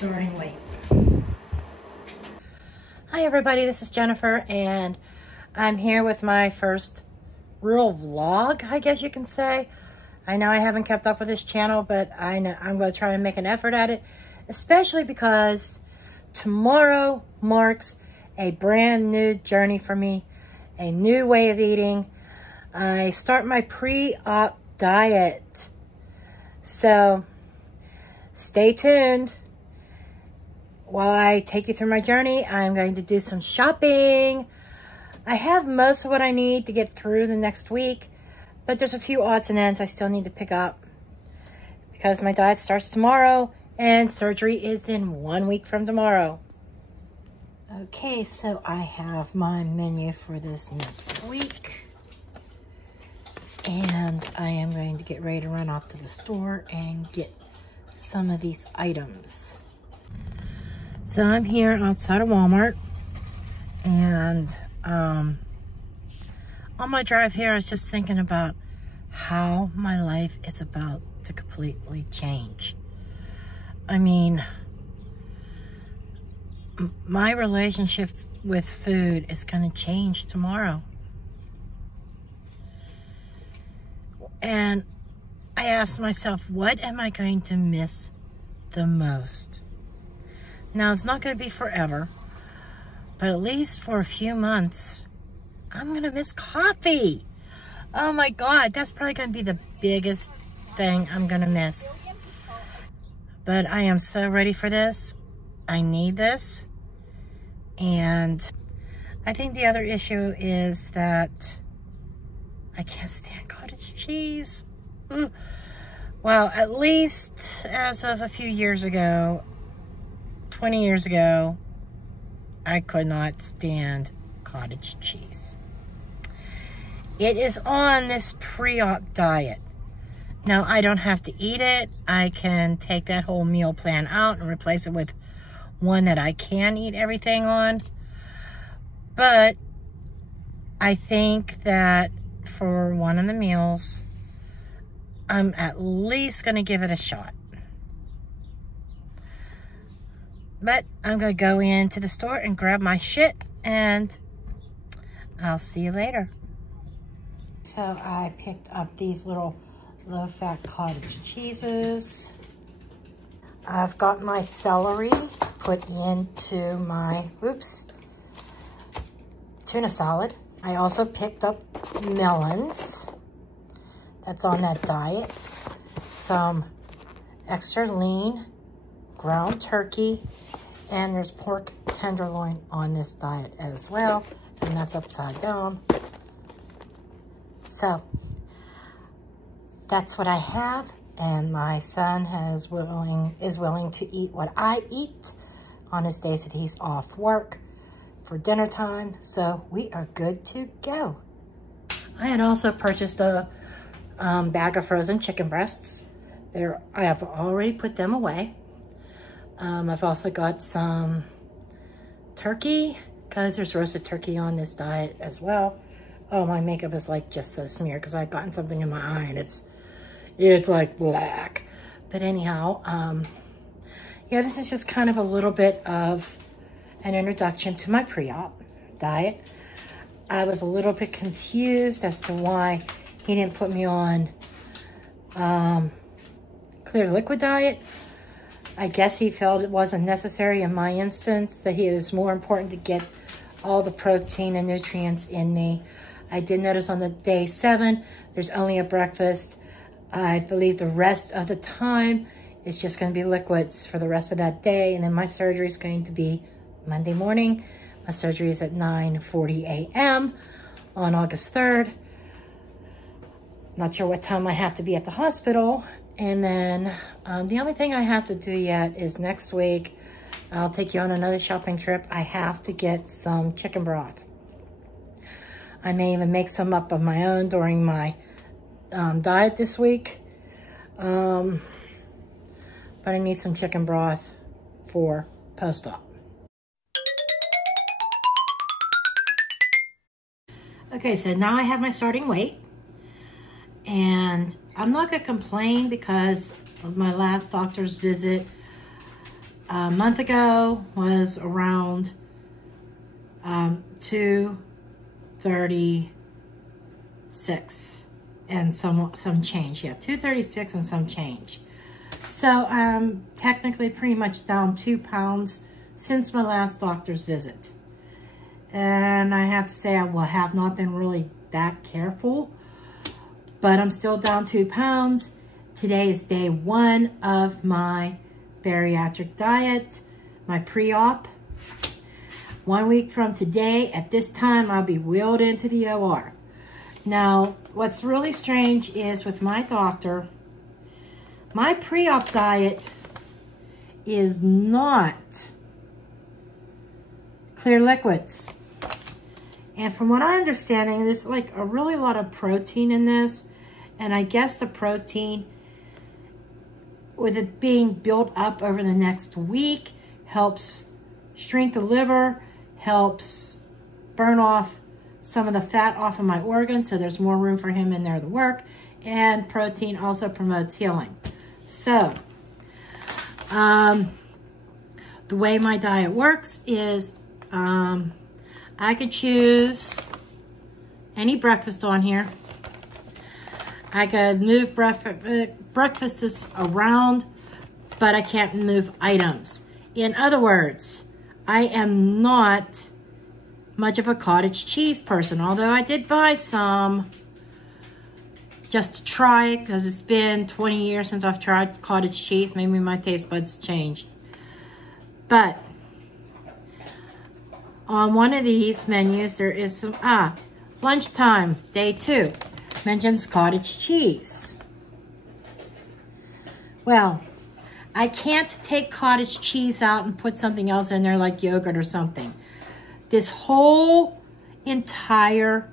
starting weight. Hi everybody, this is Jennifer and I'm here with my first real vlog, I guess you can say. I know I haven't kept up with this channel, but I'm going to try to make an effort at it, especially because tomorrow marks a brand new journey for me, a new way of eating. I start my pre-op diet. So stay tuned. While I take you through my journey, I'm going to do some shopping. I have most of what I need to get through the next week, but there's a few odds and ends I still need to pick up because my diet starts tomorrow and surgery is in 1 week from tomorrow. Okay, so I have my menu for this next week. And I am going to get ready to run off to the store and get some of these items. So I'm here outside of Walmart, and on my drive here, I was just thinking about how my life is about to completely change. I mean, my relationship with food is going to change tomorrow. And I asked myself, what am I going to miss the most? Now, it's not going to be forever, but at least for a few months, I'm going to miss coffee. Oh my God, that's probably going to be the biggest thing I'm going to miss. But I am so ready for this. I need this. And I think the other issue is that I can't stand cottage cheese. Well, at least as of a few years ago, 20 years ago, I could not stand cottage cheese. It is on this pre-op diet. Now, I don't have to eat it. I can take that whole meal plan out and replace it with one that I can eat everything on. But I think that for one of the meals, I'm at least going to give it a shot. But I'm going to go into the store and grab my shit, and I'll see you later. So I picked up these little low-fat cottage cheeses. I've got my celery put into my, tuna salad. I also picked up melons. That's on that diet. Some extra lean ground turkey, and there's pork tenderloin on this diet as well, and that's upside down. So that's what I have, and my son is willing to eat what I eat on his days that he's off work for dinner time, so we are good to go. I had also purchased a bag of frozen chicken breasts. I have already put them away. I've also got some turkey, because there's roasted turkey on this diet as well. Oh, my makeup is like just so smeared because I've gotten something in my eye and it's like black. But anyhow, yeah, this is just kind of a little bit of an introduction to my pre-op diet. I was a little bit confused as to why he didn't put me on clear liquid diet. I guess he felt it wasn't necessary in my instance, that it was more important to get all the protein and nutrients in me. I did notice on the day 7, there's only a breakfast. I believe the rest of the time is just going to be liquids for the rest of that day. And then my surgery is going to be Monday morning. My surgery is at 9:40 a.m. on August 3rd. Not sure what time I have to be at the hospital. And then the only thing I have to do yet is next week, I'll take you on another shopping trip. I have to get some chicken broth. I may even make some up of my own during my diet this week. But I need some chicken broth for post-op. Okay, so now I have my starting weight. And I'm not going to complain because of my last doctor's visit. a month ago was around 236 and some change. Yeah, 236 and some change. So I'm technically pretty much down 2 pounds since my last doctor's visit. And I have to say I have not been really that careful, but I'm still down 2 pounds. Today is day 1 of my bariatric diet, my pre-op. 1 week from today, at this time, I'll be wheeled into the OR. Now, what's really strange is with my doctor, my pre-op diet is not clear liquids. And from what I'm understanding, there's like a really lot of protein in this. And I guess the protein, with it being built up over the next week, helps shrink the liver, helps burn off some of the fat off of my organs, so there's more room for him in there to work. And protein also promotes healing. So, the way my diet works is I could choose any breakfast on here. I could move breakfasts around, but I can't move items. In other words, I am not much of a cottage cheese person, although I did buy some just to try it because it's been 20 years since I've tried cottage cheese. Maybe my taste buds changed. But on one of these menus, there is some, lunchtime, day 2, mentions cottage cheese. Well, I can't take cottage cheese out and put something else in there like yogurt or something. This whole entire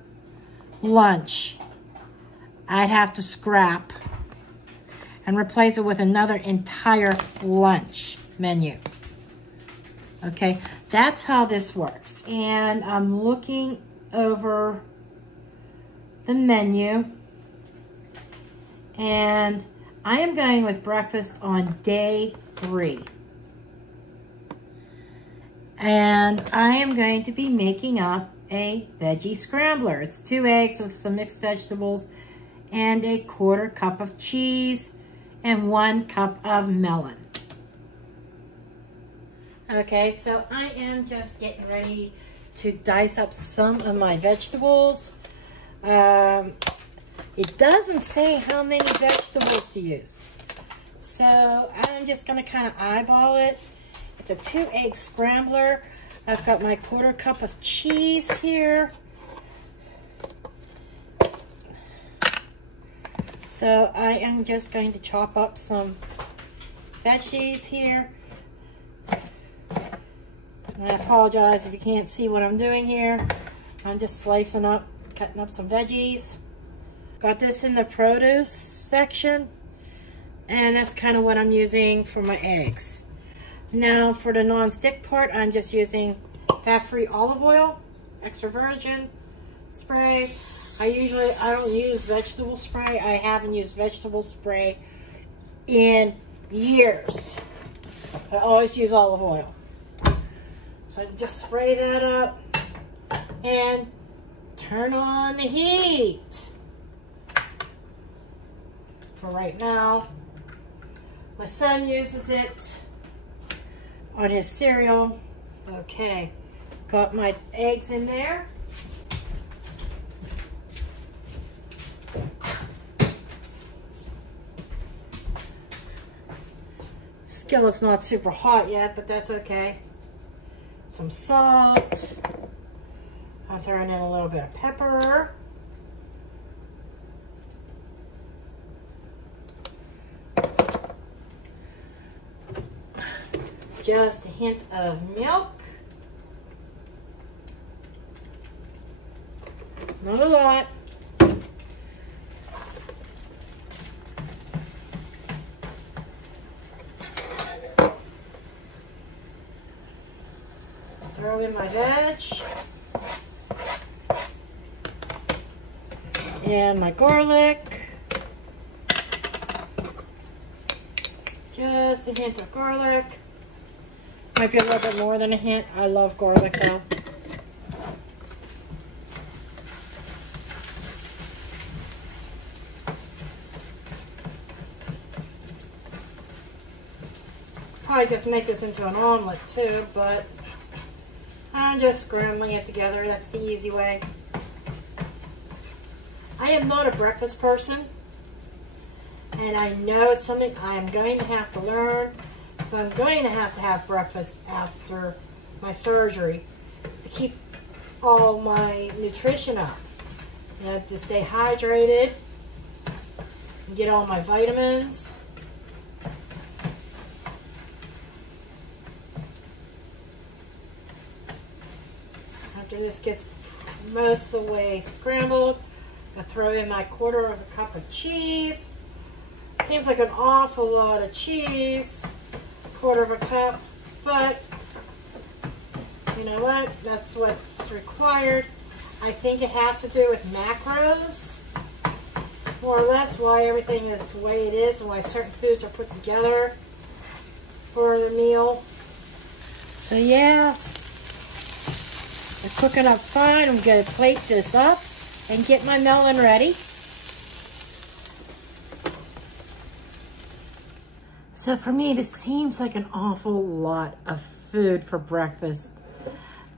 lunch, I'd have to scrap and replace it with another entire lunch menu. Okay, that's how this works. And I'm looking over the menu, and I am going with breakfast on day 3. And I am going to be making up a veggie scrambler. It's 2 eggs with some mixed vegetables and a 1/4 cup of cheese and 1 cup of melon. Okay, so I am just getting ready to dice up some of my vegetables. It doesn't say how many vegetables to use. So I'm just gonna kind of eyeball it. It's a 2-egg scrambler. I've got my 1/4 cup of cheese here. So I am just going to chop up some veggies here. And I apologize if you can't see what I'm doing here. I'm just slicing up, cutting up some veggies. Got this in the produce section, and that's kind of what I'm using for my eggs. Now for the non-stick part, I'm just using fat-free olive oil, extra virgin spray. I don't use vegetable spray. I haven't used vegetable spray in years. I always use olive oil. So I just spray that up and turn on the heat. For right now, my son uses it on his cereal. Okay, got my eggs in there. Skillet's not super hot yet, but that's okay. Some salt. I'm throwing in a little bit of pepper. Just a hint of milk. Not a lot. Throw in my veg. And my garlic. Just a hint of garlic. Might be a little bit more than a hint. I love garlic though. Probably just make this into an omelet too, but I'm just scrambling it together. That's the easy way. I am not a breakfast person, and I know it's something I'm going to have to learn. So I'm going to have breakfast after my surgery to keep all my nutrition up. You know, to stay hydrated and get all my vitamins. After this gets most of the way scrambled, I throw in my 1/4 cup of cheese. Seems like an awful lot of cheese, 1/4 cup, but you know what? That's what's required. I think it has to do with macros, more or less, why everything is the way it is and why certain foods are put together for the meal. So yeah, they're cooking up fine. I'm going to plate this up and get my melon ready. So for me, this seems like an awful lot of food for breakfast.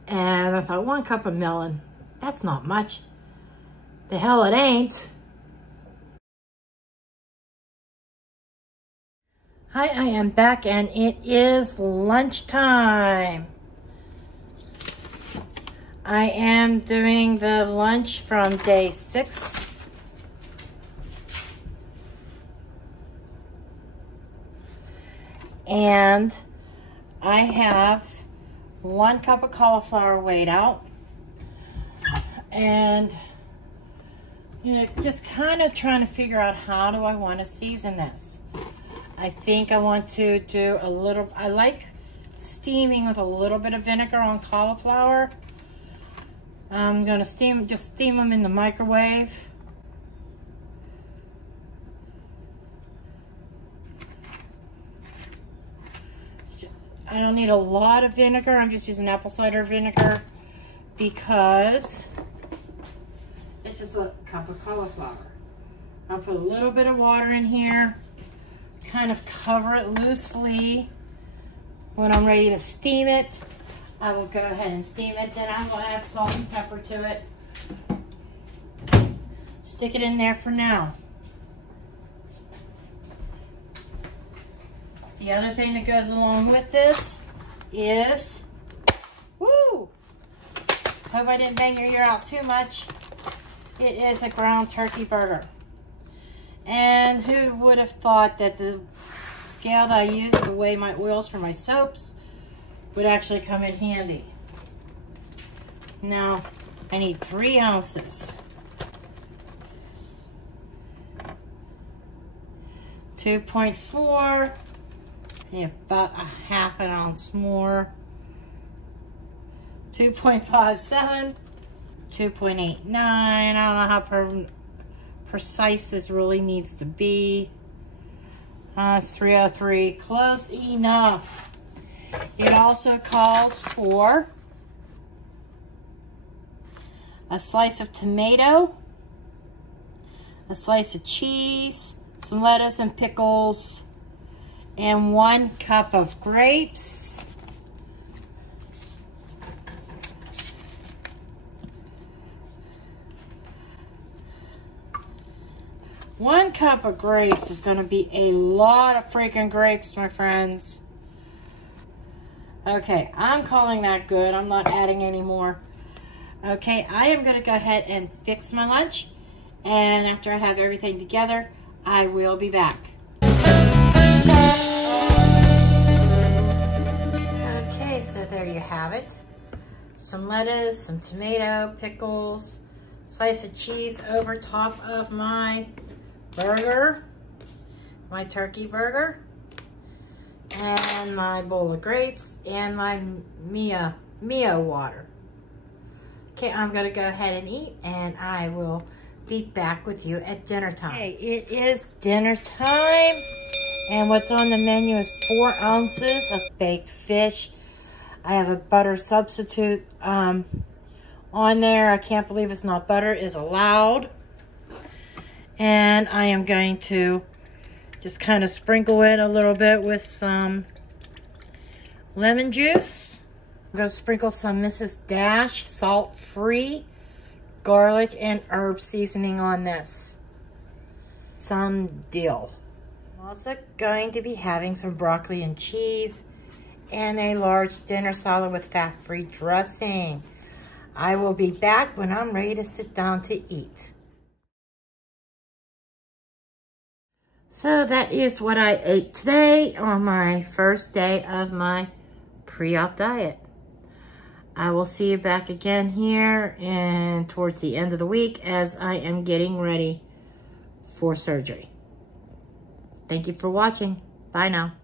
And I thought, 1 cup of melon, that's not much. The hell it ain't. Hi, I am back and it is lunchtime. I am doing the lunch from day 6. And I have 1 cup of cauliflower weighed out. And you know, just kind of trying to figure out how do I want to season this. I think I want to do a little, I like steaming with a little bit of vinegar on cauliflower. I'm going to just steam them in the microwave. I don't need a lot of vinegar. I'm just using apple cider vinegar because it's just a cup of cauliflower. I'll put a little bit of water in here, kind of cover it loosely. When I'm ready to steam it, I will go ahead and steam it. Then I will add salt and pepper to it. Stick it in there for now. The other thing that goes along with this is, woo! Hope I didn't bang your ear out too much. It is a ground turkey burger. And who would have thought that the scale that I use to weigh my oils for my soaps would actually come in handy. Now, I need 3 ounces. 2.4. About a ½ an ounce more. 2.57. 2.89. I don't know how precise this really needs to be. It's 303. Close enough. It also calls for a slice of tomato, a slice of cheese, some lettuce and pickles, and 1 cup of grapes. One cup of grapes is going to be a lot of freaking grapes, my friends. Okay, I'm calling that good. I'm not adding any more. Okay, I am going to go ahead and fix my lunch. And after I have everything together, I will be back. Okay, so there you have it. Some lettuce, some tomato, pickles, slice of cheese over top of my burger, my turkey burger, and my bowl of grapes, and my Mio water. Okay, I'm gonna go ahead and eat, and I will be back with you at dinner time. Okay, it is dinner time, and what's on the menu is 4 ounces of baked fish, I have a butter substitute on there. I can't believe it's not butter. It is allowed. And I am going to just kind of sprinkle it a little bit with some lemon juice. I'm going to sprinkle some Mrs. Dash salt-free garlic and herb seasoning on this. Some dill. I'm also going to be having some broccoli and cheese and a large dinner salad with fat-free dressing. I will be back when I'm ready to sit down to eat. So that is what I ate today on my first day of my pre-op diet. I will see you back again here and towards the end of the week as I am getting ready for surgery. Thank you for watching. Bye now.